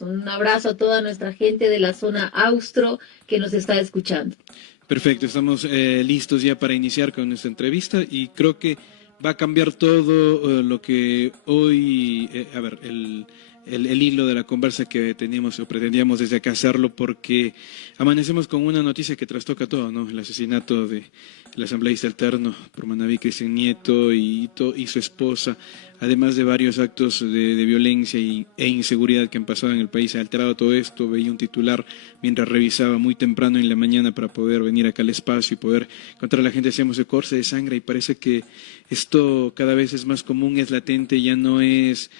Un abrazo a toda nuestra gente de la zona austro que nos está escuchando. Perfecto, estamos listos ya para iniciar con nuestra entrevista y creo que va a cambiar todo lo que hoy, el hilo de la conversa que teníamos o pretendíamos desde acá hacerlo, porque amanecemos con una noticia que trastoca todo, ¿no? El asesinato del asambleísta alterno por Manaví Cristian Nieto y su esposa, además de varios actos de violencia e inseguridad que han pasado en el país. Ha alterado todo esto. Veía un titular mientras revisaba muy temprano en la mañana para poder venir acá al espacio y poder contar a la gente, hacemos el corte de sangre, y parece que esto cada vez es más común, es latente, ya no es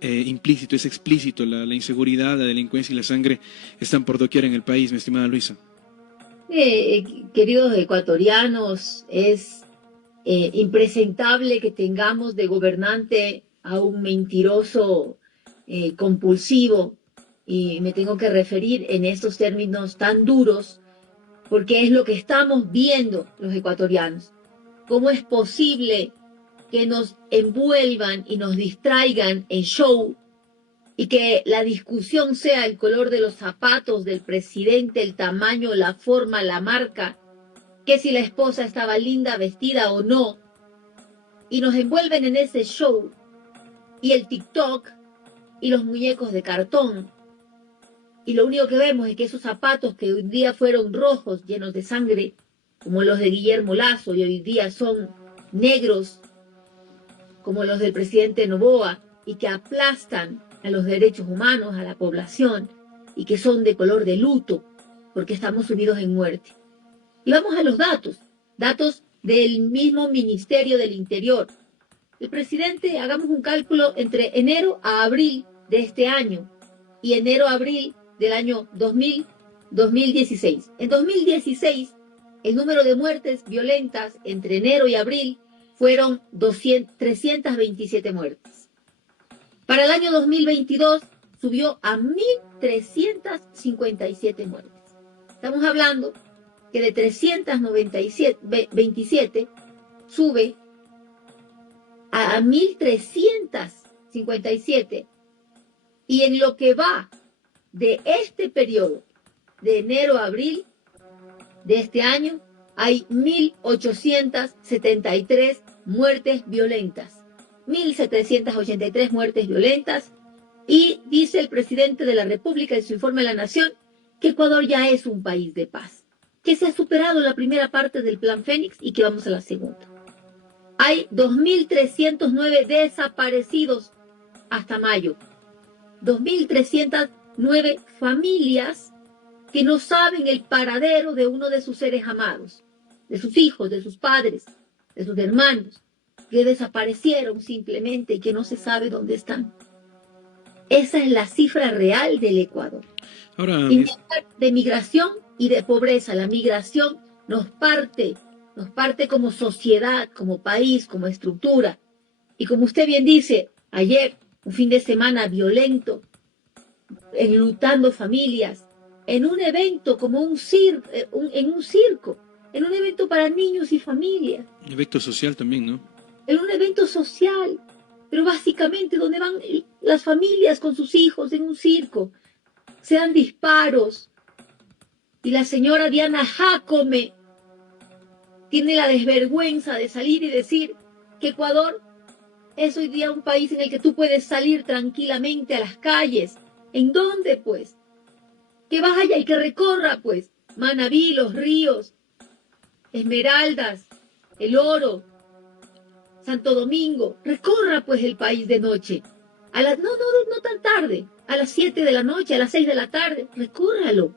implícito, es explícito. La inseguridad, la delincuencia y la sangre están por doquier en el país, mi estimada Luisa. Queridos ecuatorianos, es impresentable que tengamos de gobernante a un mentiroso compulsivo, y me tengo que referir en estos términos tan duros porque es lo que estamos viendo los ecuatorianos. ¿Cómo es posible que nos envuelvan y nos distraigan en show y que la discusión sea el color de los zapatos del presidente, el tamaño, la forma, la marca, que si la esposa estaba linda vestida o no, y nos envuelven en ese show, y el TikTok, y los muñecos de cartón, y lo único que vemos es que esos zapatos que un día fueron rojos, llenos de sangre, como los de Guillermo Lazo, y hoy día son negros, como los del presidente Noboa, y que aplastan a los derechos humanos, a la población, y que son de color de luto, porque estamos sumidos en muerte. Y vamos a los datos del mismo Ministerio del Interior. El presidente, hagamos un cálculo entre enero a abril de este año y enero a abril del año 2016. En 2016, el número de muertes violentas entre enero y abril fueron 327 muertes. Para el año 2022 subió a 1.357 muertes. Estamos hablando que de 327 sube a 1.357, y en lo que va de este periodo, de enero a abril de este año, hay 1.873 muertes violentas. 1.783 muertes violentas, y dice el presidente de la República en su informe a la Nación que Ecuador ya es un país de paz, que se ha superado la primera parte del Plan Fénix y que vamos a la segunda. Hay 2.309 desaparecidos hasta mayo. 2.309 familias que no saben el paradero de uno de sus seres amados, de sus hijos, de sus padres, de sus hermanos, que desaparecieron simplemente y que no se sabe dónde están. Esa es la cifra real del Ecuador. Ahora, de migración y de pobreza. La migración nos parte como sociedad, como país, como estructura. Y como usted bien dice, ayer, un fin de semana violento, enlutando familias, en un evento como en un circo, en un evento para niños y familias. Un evento social también, ¿no? En un evento social, pero básicamente donde van las familias con sus hijos en un circo, se dan disparos, y la señora Diana Jacome tiene la desvergüenza de salir y decir que Ecuador es hoy día un país en el que tú puedes salir tranquilamente a las calles. ¿En dónde, pues? Que vaya y que recorra, pues, Manabí, Los Ríos, Esmeraldas, El Oro, Santo Domingo. Recorra, pues, el país de noche. No tan tarde, a las 7 de la noche, a las 6 de la tarde, recórralo.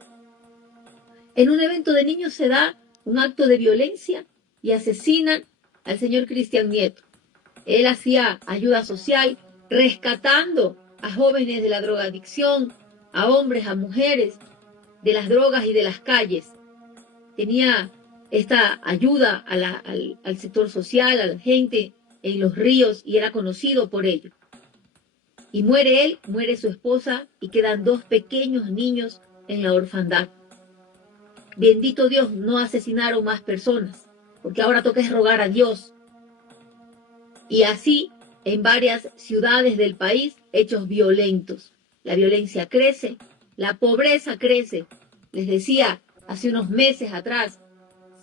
En un evento de niños se da un acto de violencia y asesinan al señor Cristian Nieto. Él hacía ayuda social, rescatando a jóvenes de la drogadicción, a hombres, a mujeres, de las drogas y de las calles. Tenía esta ayuda al sector social, a la gente en Los Ríos, y era conocido por ello. Y muere él, muere su esposa, y quedan 2 pequeños niños en la orfandad. Bendito Dios, no asesinaron más personas, porque ahora toca es rogar a Dios. Y así, en varias ciudades del país, hechos violentos. la violencia crece, la pobreza crece. Les decía hace unos meses atrás,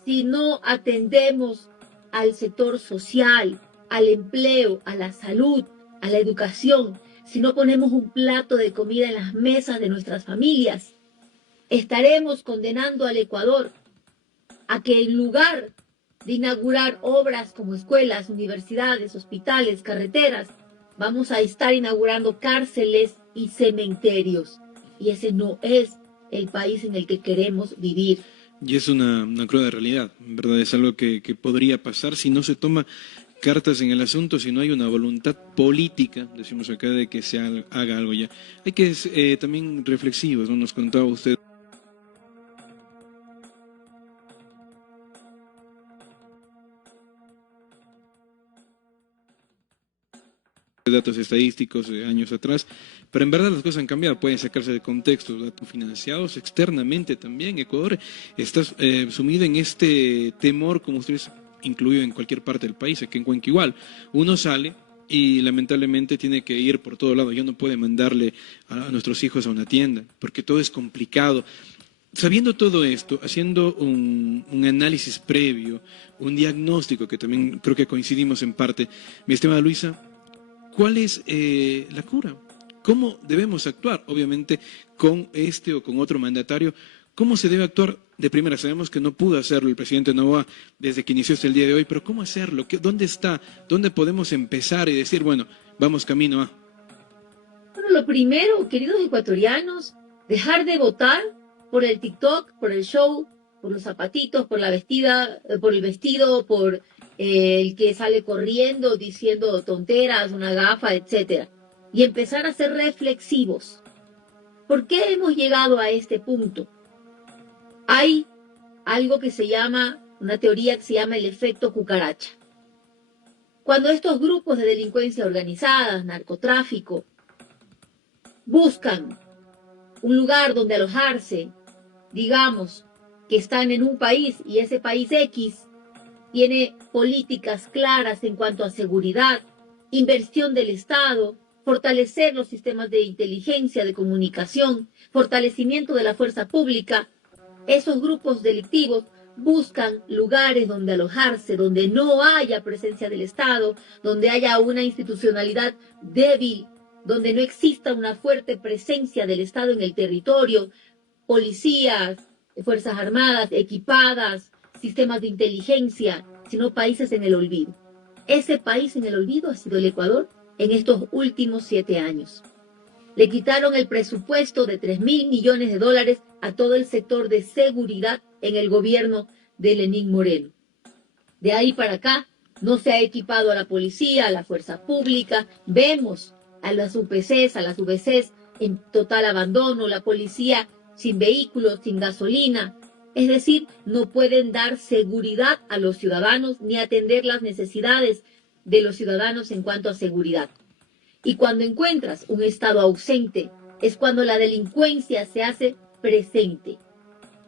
si no atendemos al sector social, al empleo, a la salud, a la educación, si no ponemos un plato de comida en las mesas de nuestras familias, estaremos condenando al Ecuador a que en lugar de inaugurar obras como escuelas, universidades, hospitales, carreteras, vamos a estar inaugurando cárceles y cementerios. Y ese no es el país en el que queremos vivir. Y es una cruda realidad, en verdad es algo que podría pasar si no se toma cartas en el asunto, si no hay una voluntad política, decimos acá, de que se haga algo ya. Hay que ser también reflexivos, ¿no? Nos contaba usted datos estadísticos de años atrás, pero en verdad las cosas han cambiado, pueden sacarse de contexto, datos financiados externamente también. Ecuador está sumido en este temor, como ustedes, incluido en cualquier parte del país, aquí en Cuenca igual. Uno sale y lamentablemente tiene que ir por todo lado, ya no puede mandarle a nuestros hijos a una tienda, porque todo es complicado. Sabiendo todo esto, haciendo un análisis previo, un diagnóstico, que también creo que coincidimos en parte, mi estimada Luisa, ¿cuál es la cura? ¿Cómo debemos actuar? Obviamente, con este o con otro mandatario, ¿cómo se debe actuar? De primera, sabemos que no pudo hacerlo el presidente Noboa desde que inició hasta el día de hoy, pero ¿cómo hacerlo? ¿Dónde está? ¿Dónde podemos empezar y decir, bueno, vamos camino a? Bueno, lo primero, queridos ecuatorianos, dejar de votar por el TikTok, por el show, por los zapatitos, por la vestida, por el vestido, por el que sale corriendo diciendo tonteras, una gafa, etcétera, y empezar a ser reflexivos. ¿Por qué hemos llegado a este punto? Hay algo que se llama, una teoría que se llama el efecto cucaracha. Cuando estos grupos de delincuencia organizada, narcotráfico, buscan un lugar donde alojarse, digamos que están en un país y ese país X tiene políticas claras en cuanto a seguridad, inversión del Estado, fortalecer los sistemas de inteligencia, de comunicación, fortalecimiento de la fuerza pública, esos grupos delictivos buscan lugares donde alojarse, donde no haya presencia del Estado, donde haya una institucionalidad débil, donde no exista una fuerte presencia del Estado en el territorio, policías, fuerzas armadas equipadas, sistemas de inteligencia, sino países en el olvido. Ese país en el olvido ha sido el Ecuador en estos últimos 7 años. Le quitaron el presupuesto de 3.000 millones de dólares a todo el sector de seguridad en el gobierno de Lenín Moreno. De ahí para acá no se ha equipado a la policía, a la fuerza pública. Vemos a las UPCs, a las VCs en total abandono, la policía sin vehículos, sin gasolina. Es decir, no pueden dar seguridad a los ciudadanos ni atender las necesidades de los ciudadanos en cuanto a seguridad. Y cuando encuentras un Estado ausente, es cuando la delincuencia se hace presente.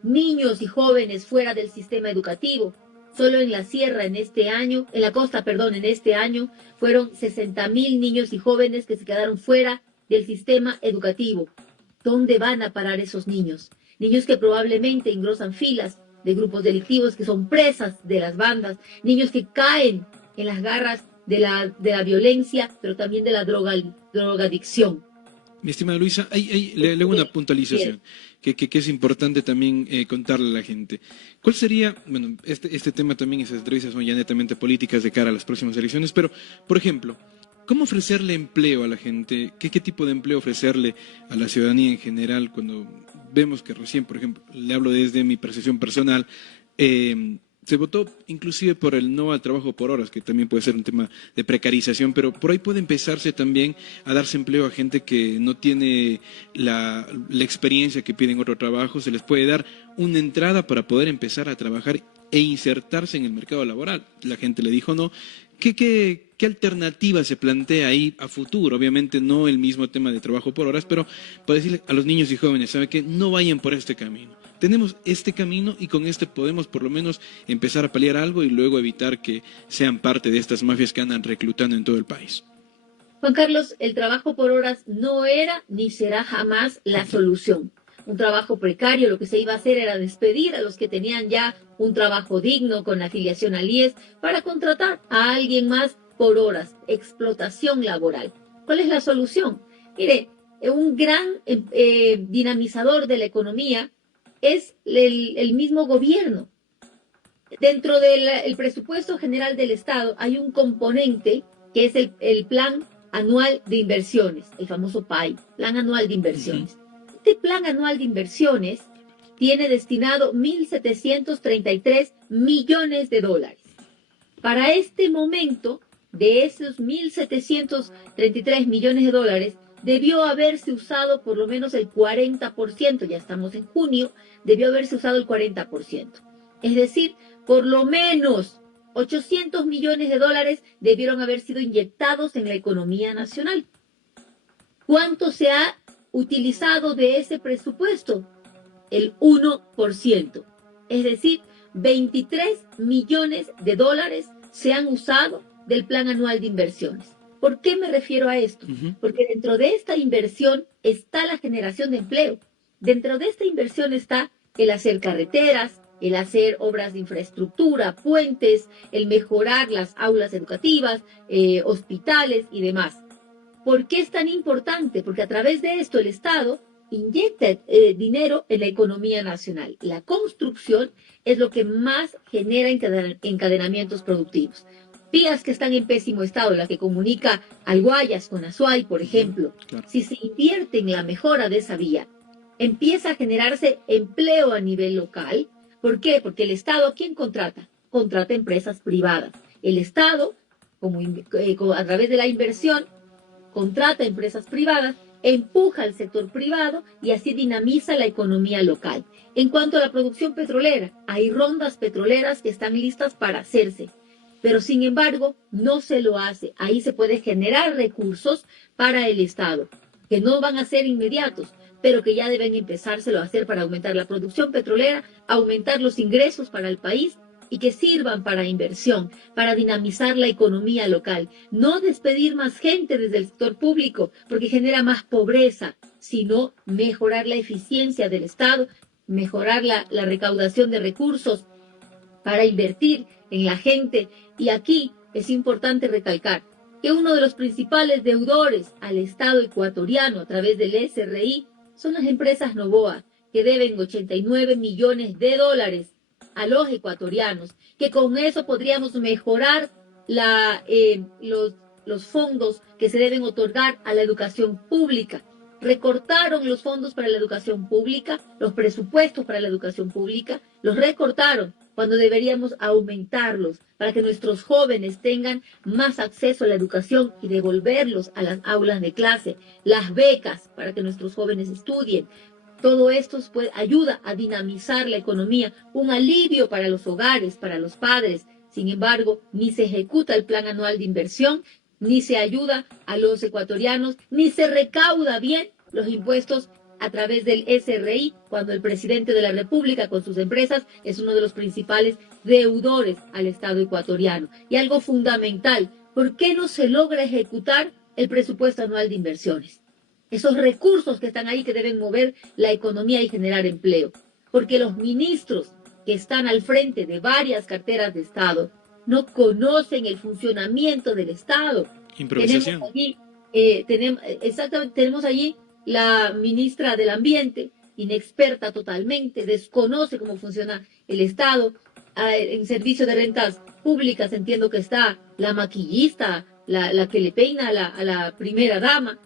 Niños y jóvenes fuera del sistema educativo. Solo en la sierra en este año, en la costa, perdón, en este año, fueron 60.000 niños y jóvenes que se quedaron fuera del sistema educativo. ¿Dónde van a parar esos niños? Niños que probablemente engrosan filas de grupos delictivos, que son presas de las bandas, niños que caen en las garras de la violencia, pero también de la drogadicción. Mi estimada Luisa, le hago una puntualización que es importante también contarle a la gente. ¿Cuál sería, bueno, este tema también, esas entrevistas son ya netamente políticas de cara a las próximas elecciones, pero, por ejemplo, ¿cómo ofrecerle empleo a la gente? ¿Qué tipo de empleo ofrecerle a la ciudadanía en general cuando vemos que recién, por ejemplo, le hablo desde mi percepción personal, se votó inclusive por el no al trabajo por horas, que también puede ser un tema de precarización, pero por ahí puede empezarse también a darse empleo a gente que no tiene la experiencia que piden otro trabajo, se les puede dar una entrada para poder empezar a trabajar e insertarse en el mercado laboral. La gente le dijo no. ¿Qué alternativa se plantea ahí a futuro? Obviamente no el mismo tema de trabajo por horas, pero para decirle a los niños y jóvenes, ¿sabe qué? No vayan por este camino. Tenemos este camino y con este podemos por lo menos empezar a paliar algo y luego evitar que sean parte de estas mafias que andan reclutando en todo el país. Juan Carlos, el trabajo por horas no era ni será jamás la solución. Un trabajo precario, lo que se iba a hacer era despedir a los que tenían ya un trabajo digno con afiliación al IES para contratar a alguien más por horas, explotación laboral. ¿Cuál es la solución? Mire, un gran dinamizador de la economía es el mismo gobierno. Dentro del presupuesto general del Estado hay un componente que es el Plan Anual de Inversiones, el famoso PAI, Plan Anual de Inversiones. Este Plan Anual de Inversiones tiene destinado 1.733 millones de dólares. Para este momento, de esos 1.733 millones de dólares, debió haberse usado por lo menos el 40%, ya estamos en junio, debió haberse usado el 40%. Es decir, por lo menos 800 millones de dólares debieron haber sido inyectados en la economía nacional. ¿Cuánto se ha utilizado de ese presupuesto? El 1%. Es decir, 23 millones de dólares se han usado del Plan Anual de Inversiones. ¿Por qué me refiero a esto? Porque dentro de esta inversión está la generación de empleo. Dentro de esta inversión está el hacer carreteras, el hacer obras de infraestructura, puentes, el mejorar las aulas educativas, hospitales y demás. ¿Por qué es tan importante? Porque a través de esto el Estado inyecta dinero en la economía nacional. La construcción es lo que más genera encadenamientos productivos. Vías que están en pésimo estado, la que comunica al Guayas con Azuay, por ejemplo. Claro. Si se invierte en la mejora de esa vía, empieza a generarse empleo a nivel local. ¿Por qué? Porque el Estado, ¿quién contrata? Contrata empresas privadas. El Estado, a través de la inversión, contrata empresas privadas, empuja al sector privado y así dinamiza la economía local. En cuanto a la producción petrolera, hay rondas petroleras que están listas para hacerse, pero sin embargo no se lo hace. Ahí se puede generar recursos para el Estado, que no van a ser inmediatos, pero que ya deben empezárselo a hacer para aumentar la producción petrolera, aumentar los ingresos para el país y que sirvan para inversión, para dinamizar la economía local. No despedir más gente desde el sector público, porque genera más pobreza, sino mejorar la eficiencia del Estado, mejorar la recaudación de recursos para invertir en la gente. Y aquí es importante recalcar que uno de los principales deudores al Estado ecuatoriano a través del SRI son las empresas Novoa, que deben 89 millones de dólares a los ecuatorianos, que con eso podríamos mejorar los fondos que se deben otorgar a la educación pública. Recortaron los fondos para la educación pública, los presupuestos para la educación pública, los recortaron cuando deberíamos aumentarlos para que nuestros jóvenes tengan más acceso a la educación y devolverlos a las aulas de clase, las becas para que nuestros jóvenes estudien. Todo esto ayuda a dinamizar la economía, un alivio para los hogares, para los padres. Sin embargo, ni se ejecuta el plan anual de inversión, ni se ayuda a los ecuatorianos, ni se recauda bien los impuestos a través del SRI, cuando el presidente de la República con sus empresas es uno de los principales deudores al Estado ecuatoriano. Y algo fundamental, ¿por qué no se logra ejecutar el presupuesto anual de inversiones? Esos recursos que están ahí que deben mover la economía y generar empleo. Porque los ministros que están al frente de varias carteras de Estado no conocen el funcionamiento del Estado. Improvisación. Tenemos allí la ministra del Ambiente, inexperta totalmente, desconoce cómo funciona el Estado. En servicio de rentas públicas entiendo que está la maquillista, la que le peina a la primera dama.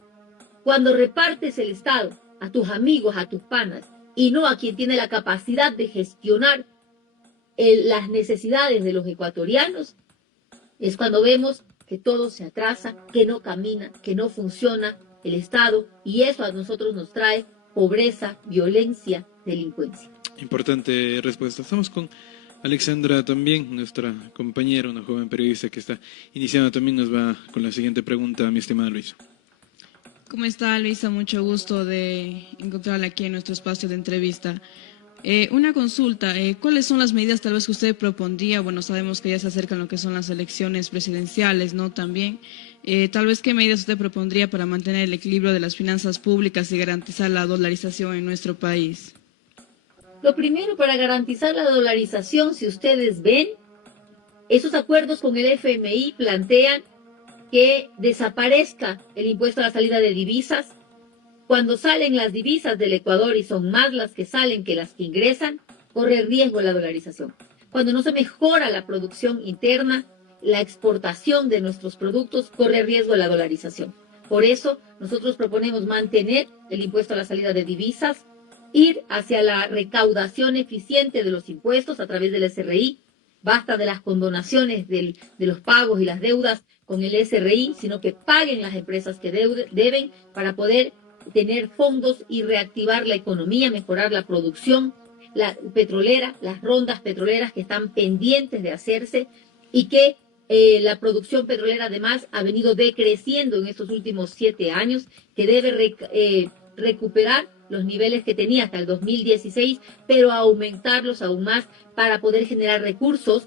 Cuando repartes el Estado a tus amigos, a tus panas, y no a quien tiene la capacidad de gestionar las necesidades de los ecuatorianos, es cuando vemos que todo se atrasa, que no camina, que no funciona el Estado, y eso a nosotros nos trae pobreza, violencia, delincuencia. Importante respuesta. Estamos con Alexandra también, nuestra compañera, una joven periodista que está iniciando también, nos va con la siguiente pregunta, mi estimada Luisa. ¿Cómo está, Luisa? Mucho gusto de encontrarla aquí en nuestro espacio de entrevista. Una consulta, ¿cuáles son las medidas tal vez que usted propondría? Bueno, sabemos que ya se acercan lo que son las elecciones presidenciales, ¿no? También, tal vez qué medidas usted propondría para mantener el equilibrio de las finanzas públicas y garantizar la dolarización en nuestro país. Lo primero, para garantizar la dolarización, si ustedes ven, esos acuerdos con el FMI plantean que desaparezca el impuesto a la salida de divisas. Cuando salen las divisas del Ecuador y son más las que salen que las que ingresan, corre riesgo la dolarización. Cuando no se mejora la producción interna, la exportación de nuestros productos, corre riesgo la dolarización. Por eso nosotros proponemos mantener el impuesto a la salida de divisas, ir hacia la recaudación eficiente de los impuestos a través del SRI. Basta de las condonaciones de los pagos y las deudas con el SRI, sino que paguen las empresas que deben para poder tener fondos y reactivar la economía, mejorar la producción la petrolera, las rondas petroleras que están pendientes de hacerse y que la producción petrolera además ha venido decreciendo en estos últimos 7 años, que debe recuperar los niveles que tenía hasta el 2016, pero aumentarlos aún más para poder generar recursos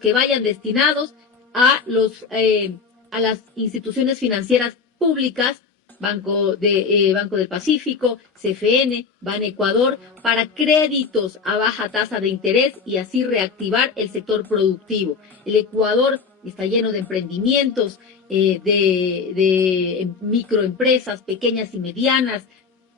que vayan destinados a las instituciones financieras públicas, Banco del Pacífico, CFN, Banecuador, para créditos a baja tasa de interés y así reactivar el sector productivo. El Ecuador está lleno de emprendimientos, de microempresas pequeñas y medianas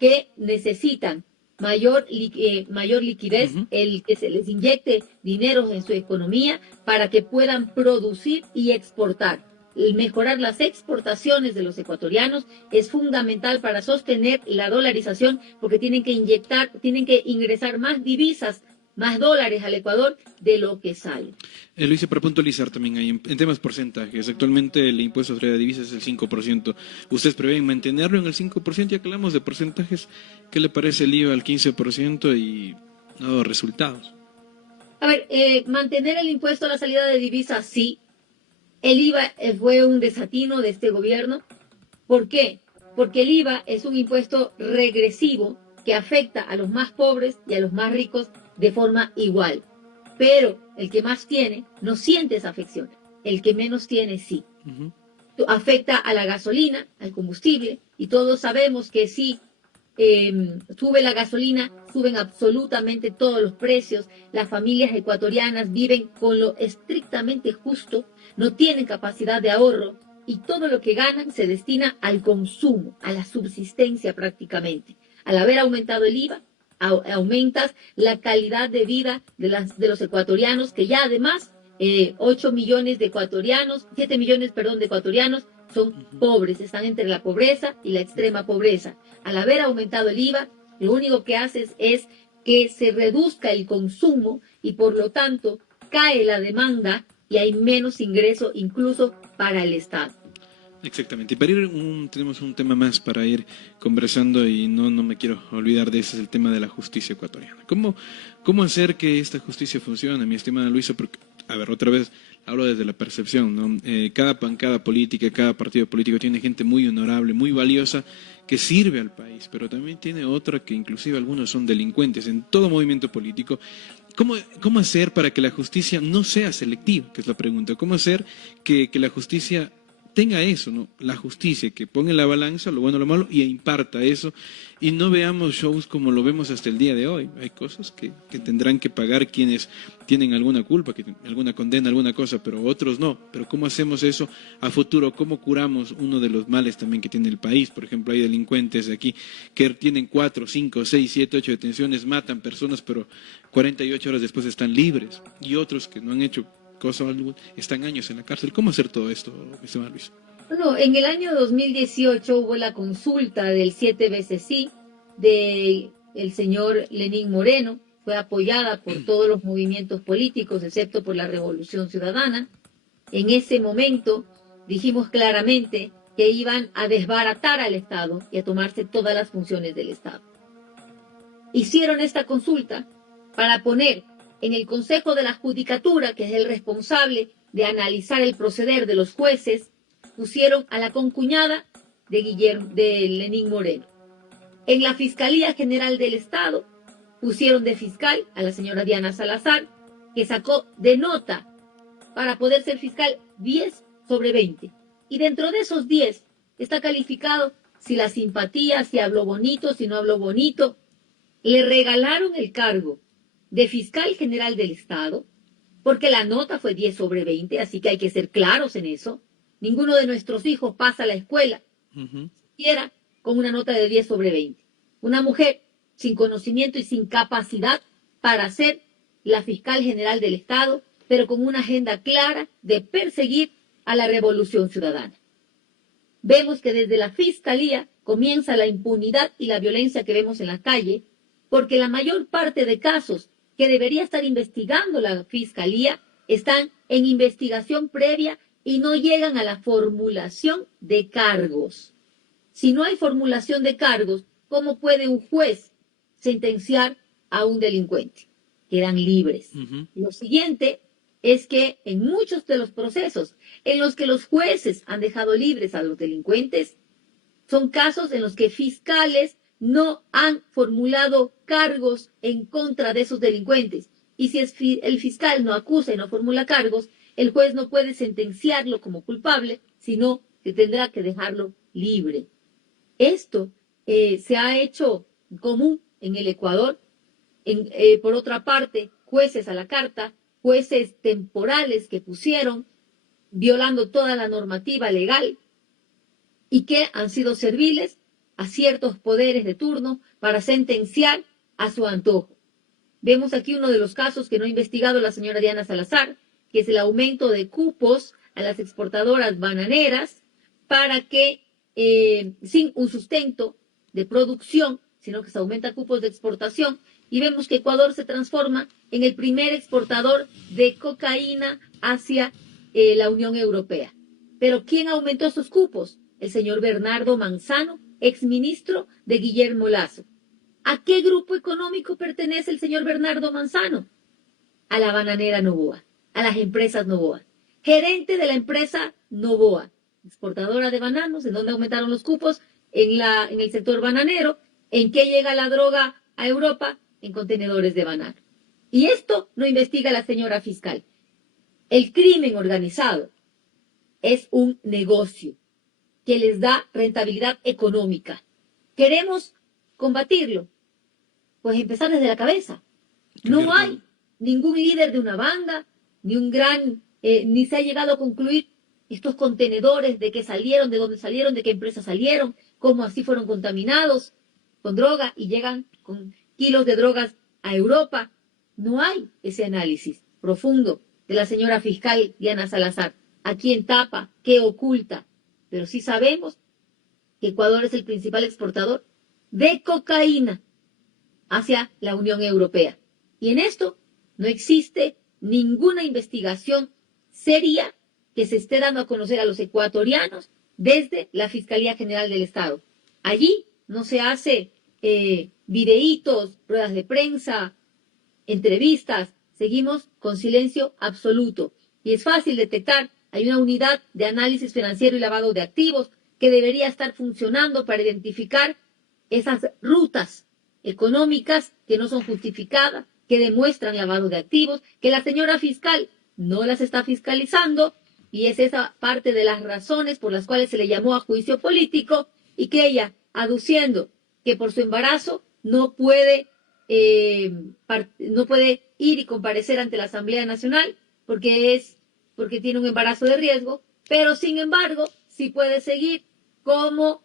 que necesitan mayor liquidez, el que se les inyecte dinero en su economía para que puedan producir y exportar. El mejorar las exportaciones de los ecuatorianos es fundamental para sostener la dolarización, porque tienen que ingresar más divisas, más dólares al Ecuador de lo que sale. Luisa, para puntualizar también ahí, en temas porcentajes, actualmente el impuesto sobre la divisa es el 5%. ¿Ustedes prevén mantenerlo en el 5%? Ya que hablamos de porcentajes, ¿qué le parece el IVA al 15% y no ha dado resultados? A ver, mantener el impuesto a la salida de divisas, sí. El IVA fue un desatino de este gobierno. ¿Por qué? Porque el IVA es un impuesto regresivo que afecta a los más pobres y a los más ricos de forma igual. Pero el que más tiene no siente esa afección. El que menos tiene, sí. Afecta a la gasolina, al combustible, y todos sabemos que sí. Sube la gasolina, suben absolutamente todos los precios. Las familias ecuatorianas viven con lo estrictamente justo, no tienen capacidad de ahorro y todo lo que ganan se destina al consumo, a la subsistencia prácticamente. Al haber aumentado el IVA, aumentas la calidad de vida de los ecuatorianos, que ya además 8 millones de ecuatorianos, 7 millones, perdón, de ecuatorianos son pobres, están entre la pobreza y la extrema pobreza. Al haber aumentado el IVA, lo único que haces es que se reduzca el consumo y por lo tanto cae la demanda y hay menos ingreso incluso para el Estado. Exactamente. Y para ir, tenemos un tema más para ir conversando y no me quiero olvidar de ese, es el tema de la justicia ecuatoriana. ¿Cómo hacer que esta justicia funcione, mi estimada Luisa? Porque, a ver, otra vez hablo desde la percepción, ¿no? Cada bancada política, cada partido político tiene gente muy honorable, muy valiosa, que sirve al país, pero también tiene otra que inclusive algunos son delincuentes en todo movimiento político. ¿Cómo hacer para que la justicia no sea selectiva? Que es la pregunta. ¿Cómo hacer que la justicia tenga eso, ¿no? La justicia, que ponga en la balanza lo bueno, lo malo y imparta eso, y no veamos shows como lo vemos hasta el día de hoy? Hay cosas que tendrán que pagar quienes tienen alguna culpa, alguna condena, alguna cosa, pero otros no. Pero ¿cómo hacemos eso a futuro? ¿Cómo curamos uno de los males también que tiene el país? Por ejemplo, hay delincuentes de aquí que tienen 4, 5, 6, 7, 8 detenciones, matan personas, pero 48 horas después están libres, y otros que no han hecho cosa están años en la cárcel. ¿Cómo hacer todo esto, mi estimado Luis? Bueno, en el año 2018 hubo la consulta del 7 veces sí del señor Lenín Moreno, fue apoyada por todos los movimientos políticos, excepto por la Revolución Ciudadana. En ese momento dijimos claramente que iban a desbaratar al Estado y a tomarse todas las funciones del Estado. Hicieron esta consulta para poner en el Consejo de la Judicatura, que es el responsable de analizar el proceder de los jueces, pusieron a la concuñada de Lenín Moreno. En la Fiscalía General del Estado pusieron de fiscal a la señora Diana Salazar, que sacó de nota para poder ser fiscal 10 sobre 20. Y dentro de esos 10 está calificado si la simpatía, si habló bonito, si no habló bonito. Le regalaron el cargo de fiscal general del Estado, porque la nota fue 10 sobre 20, así que hay que ser claros en eso. Ninguno de nuestros hijos pasa a la escuela, siquiera con una nota de 10 sobre 20. Una mujer sin conocimiento y sin capacidad para ser la fiscal general del Estado, pero con una agenda clara de perseguir a la revolución ciudadana. Vemos que desde la Fiscalía comienza la impunidad y la violencia que vemos en la calle, porque la mayor parte de casos que debería estar investigando la Fiscalía están en investigación previa y no llegan a la formulación de cargos. Si no hay formulación de cargos, ¿cómo puede un juez sentenciar a un delincuente? Quedan libres. Lo siguiente es que en muchos de los procesos en los que los jueces han dejado libres a los delincuentes, son casos en los que fiscales no han formulado cargos en contra de esos delincuentes. Y si el fiscal no acusa y no formula cargos, el juez no puede sentenciarlo como culpable, sino que tendrá que dejarlo libre. Esto se ha hecho común en el Ecuador. Por otra parte, jueces a la carta, jueces temporales que pusieron, violando toda la normativa legal y que han sido serviles a ciertos poderes de turno para sentenciar a su antojo. Vemos aquí uno de los casos que no ha investigado la señora Diana Salazar, que es el aumento de cupos a las exportadoras bananeras para que, sin un sustento de producción, sino que se aumenta cupos de exportación, y vemos que Ecuador se transforma en el primer exportador de cocaína hacia la Unión Europea. Pero ¿quién aumentó esos cupos? El señor Bernardo Manzano, exministro de Guillermo Lasso. ¿A qué grupo económico pertenece el señor Bernardo Manzano? A la bananera Novoa, a las empresas Novoa. Gerente de la empresa Novoa, exportadora de bananos, en donde aumentaron los cupos en el sector bananero. ¿En qué llega la droga a Europa? En contenedores de banano. Y esto lo investiga la señora fiscal. El crimen organizado es un negocio que les da rentabilidad económica. ¿Queremos combatirlo? Pues empezar desde la cabeza. No hay ningún líder de una banda, ni se ha llegado a concluir estos contenedores de qué salieron, de dónde salieron, de qué empresas salieron, cómo así fueron contaminados con droga y llegan con kilos de drogas a Europa. No hay ese análisis profundo de la señora fiscal Diana Salazar. ¿A quién tapa? ¿Qué oculta? Pero sí sabemos que Ecuador es el principal exportador de cocaína hacia la Unión Europea. Y en esto no existe ninguna investigación seria que se esté dando a conocer a los ecuatorianos desde la Fiscalía General del Estado. Allí no se hace videitos, ruedas de prensa, entrevistas. Seguimos con silencio absoluto. Y es fácil detectar. Hay una unidad de análisis financiero y lavado de activos que debería estar funcionando para identificar esas rutas económicas que no son justificadas, que demuestran lavado de activos, que la señora fiscal no las está fiscalizando, y es esa parte de las razones por las cuales se le llamó a juicio político, y que ella, aduciendo que por su embarazo no puede ir y comparecer ante la Asamblea Nacional porque tiene un embarazo de riesgo, pero sin embargo sí puede seguir como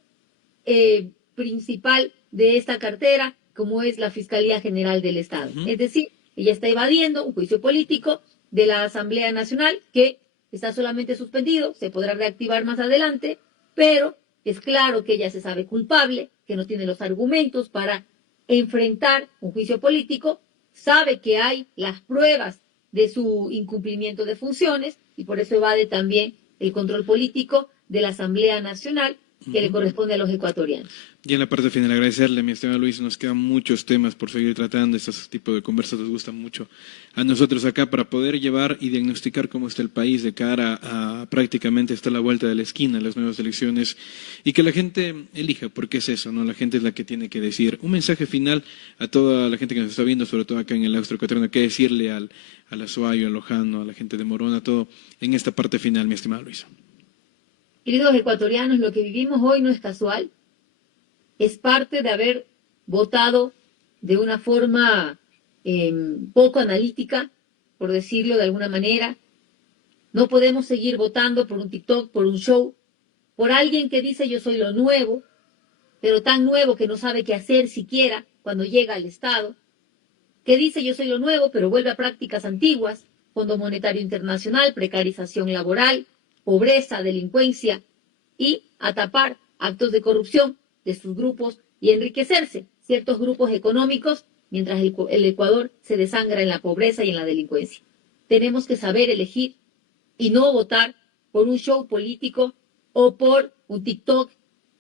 principal de esta cartera, como es la Fiscalía General del Estado. Es decir, ella está evadiendo un juicio político de la Asamblea Nacional que está solamente suspendido, se podrá reactivar más adelante, pero es claro que ella se sabe culpable, que no tiene los argumentos para enfrentar un juicio político, sabe que hay las pruebas de su incumplimiento de funciones y por eso evade también el control político de la Asamblea Nacional, que le corresponde a los ecuatorianos. Y en la parte final, agradecerle, mi estimado Luis, nos quedan muchos temas por seguir tratando, estos tipos de conversas nos gustan mucho a nosotros acá para poder llevar y diagnosticar cómo está el país de cara a prácticamente está a la vuelta de la esquina, las nuevas elecciones, y que la gente elija, porque es eso, ¿no? La gente es la que tiene que decir. Un mensaje final a toda la gente que nos está viendo, sobre todo acá en el Austroecuatoriano, qué decirle al Azuayo, al Lojano, a la gente de Morona, todo en esta parte final, mi estimado Luis. Queridos ecuatorianos, lo que vivimos hoy no es casual, es parte de haber votado de una forma poco analítica, por decirlo de alguna manera. No podemos seguir votando por un TikTok, por un show, por alguien que dice yo soy lo nuevo, pero tan nuevo que no sabe qué hacer siquiera cuando llega al Estado, que dice yo soy lo nuevo, pero vuelve a prácticas antiguas, Fondo Monetario Internacional, precarización laboral, pobreza, delincuencia, y a tapar actos de corrupción de sus grupos y enriquecerse ciertos grupos económicos, mientras el Ecuador se desangra en la pobreza y en la delincuencia. Tenemos que saber elegir y no votar por un show político o por un TikTok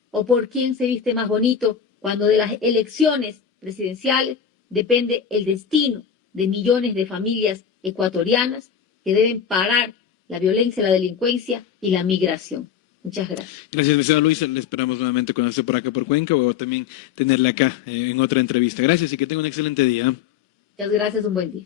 o por quién se viste más bonito, cuando de las elecciones presidenciales depende el destino de millones de familias ecuatorianas que deben parar la violencia, la delincuencia y la migración. Muchas gracias. Gracias, mi estimado Luis. Le esperamos nuevamente conocer por acá por Cuenca o también tenerle acá en otra entrevista. Gracias y que tenga un excelente día. Muchas gracias, un buen día.